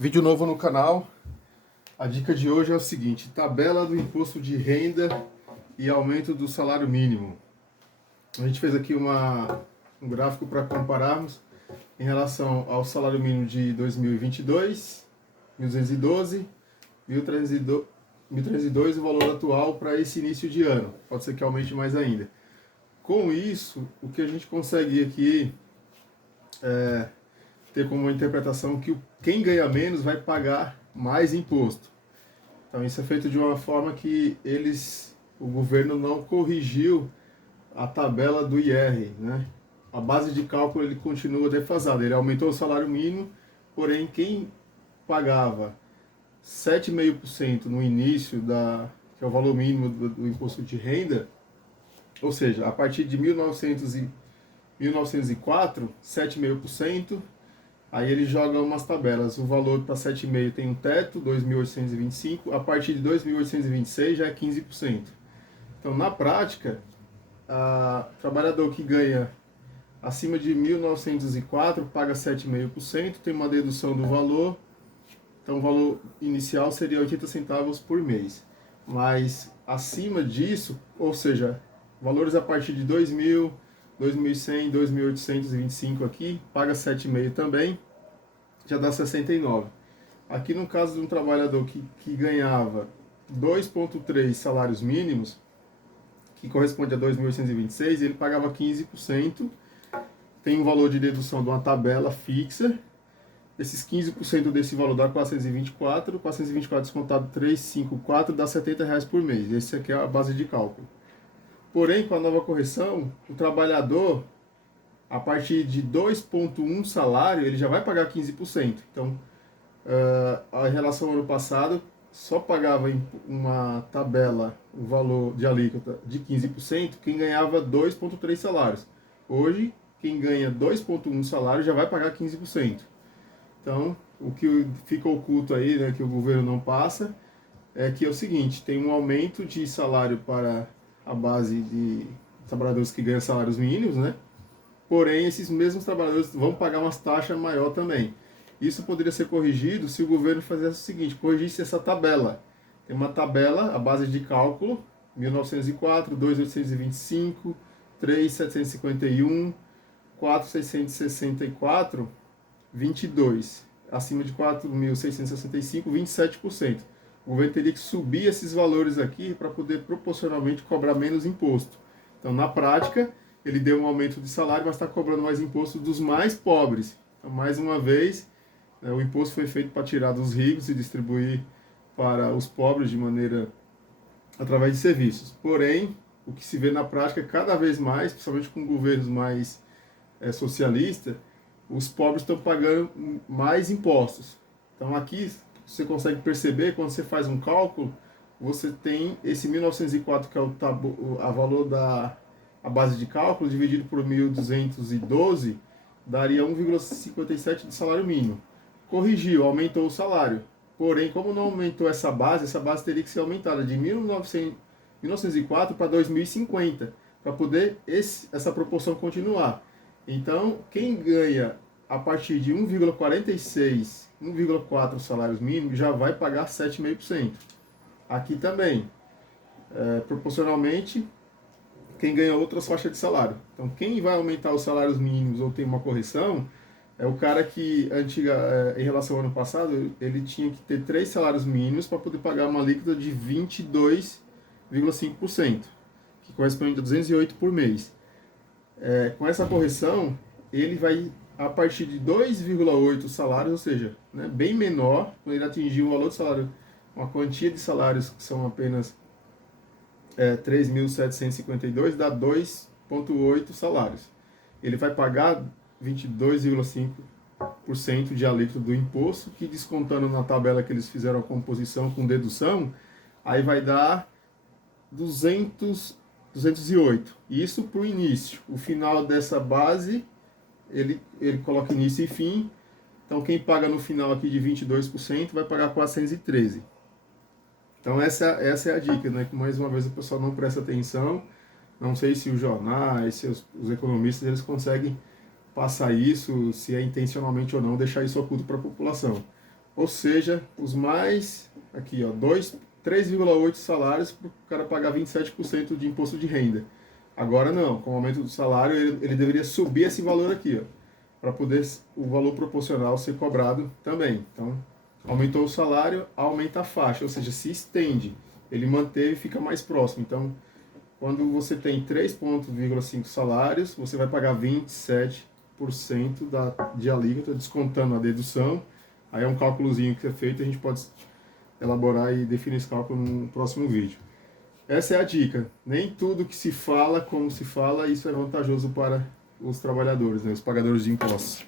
Vídeo novo no canal. A dica de hoje é o seguinte: tabela do imposto de renda e aumento do salário mínimo. A gente fez aqui um gráfico para compararmos em relação ao salário mínimo de 2022, 1.212, 1.302 o valor atual para esse início de ano. Pode ser que aumente mais ainda. Com isso, o que a gente consegue aqui ter como interpretação que quem ganha menos vai pagar mais imposto. Então isso é feito de uma forma que o governo não corrigiu a tabela do IR, né? A base de cálculo ele continua defasada, ele aumentou o salário mínimo, porém quem pagava 7,5% no início que é o valor mínimo do imposto de renda, ou seja, a partir de 1904, 7,5%. Aí ele joga umas tabelas. O valor para 7,5 tem um teto, 2.825. A partir de 2.826 já é 15%. Então, na prática, o trabalhador que ganha acima de 1.904 paga 7,5%, tem uma dedução do valor. Então, o valor inicial seria 80 centavos por mês. Mas acima disso, ou seja, valores a partir de 2.000, 2.100, 2.825 aqui, paga 7,5 também, já dá 69. Aqui no caso de um trabalhador que ganhava 2,3 salários mínimos, que corresponde a 2.826, ele pagava 15%, tem um valor de dedução de uma tabela fixa, esses 15% desse valor dá 424 descontado 354 dá R$70 por mês. Esse aqui é a base de cálculo. Porém, com a nova correção, o trabalhador, a partir de 2,1 salário, ele já vai pagar 15%. Então, em relação ao ano passado, só pagava em uma tabela o valor de alíquota de 15% quem ganhava 2,3 salários. Hoje, quem ganha 2,1 salário já vai pagar 15%. Então, o que fica oculto aí, né, que o governo não passa, é que é o seguinte: tem um aumento de salário para a base de trabalhadores que ganham salários mínimos, né? Porém, esses mesmos trabalhadores vão pagar umas taxas maior também. Isso poderia ser corrigido se o governo fizesse o seguinte: corrigisse essa tabela. Tem uma tabela, a base de cálculo, 1904, 2.825, 3.751, 4.664, 22. Acima de 4.665, 27%. O governo teria que subir esses valores aqui para poder proporcionalmente cobrar menos imposto. Então, na prática, ele deu um aumento de salário, mas está cobrando mais imposto dos mais pobres. Então, mais uma vez, o imposto foi feito para tirar dos ricos e distribuir para os pobres de maneira através de serviços. Porém, o que se vê na prática cada vez mais, principalmente com governos mais socialistas, os pobres estão pagando mais impostos. Então aqui você consegue perceber, quando você faz um cálculo, você tem esse 1904, que é a valor a base de cálculo, dividido por 1.212, daria 1,57 de salário mínimo. Corrigiu, aumentou o salário. Porém, como não aumentou essa base teria que ser aumentada de 1904 para 2050, para poder essa proporção continuar. Então, quem ganha a partir de 1,46, 1,4 salários mínimos já vai pagar 7,5%. Aqui também, proporcionalmente, quem ganha outras faixas de salário. Então, quem vai aumentar os salários mínimos ou tem uma correção é o cara que, em relação ao ano passado, ele tinha que ter 3 salários mínimos para poder pagar uma alíquota de 22,5%, que corresponde a 208 por mês. Com essa correção, ele vai, a partir de 2,8 salários, ou seja, né, bem menor, quando ele atingir o valor de salário, uma quantia de salários que são apenas 3.752, dá 2,8 salários. Ele vai pagar 22,5% de alíquota do imposto, que descontando na tabela que eles fizeram a composição com dedução, aí vai dar 208. Isso para o início. O final dessa base, ele coloca início e fim. Então, quem paga no final aqui de 22% vai pagar 413. Então, essa é a dica, né? Que mais uma vez o pessoal não presta atenção. Não sei se os jornais, se os economistas, eles conseguem passar isso, se é intencionalmente ou não, deixar isso oculto para a população. Ou seja, os mais, aqui ó, 3,8 salários para o cara pagar 27% de imposto de renda. Agora não, com o aumento do salário ele deveria subir esse valor aqui, ó, para poder o valor proporcional ser cobrado também. Então, aumentou o salário, aumenta a faixa, ou seja, se estende. Ele manteve e fica mais próximo. Então, quando você tem 3,5 salários, você vai pagar 27% de alíquota, descontando a dedução. Aí é um cálculozinho que é feito, a gente pode elaborar e definir esse cálculo no próximo vídeo. Essa é a dica. Nem tudo que se fala, como se fala, isso é vantajoso para os trabalhadores, né, os pagadores de impostos.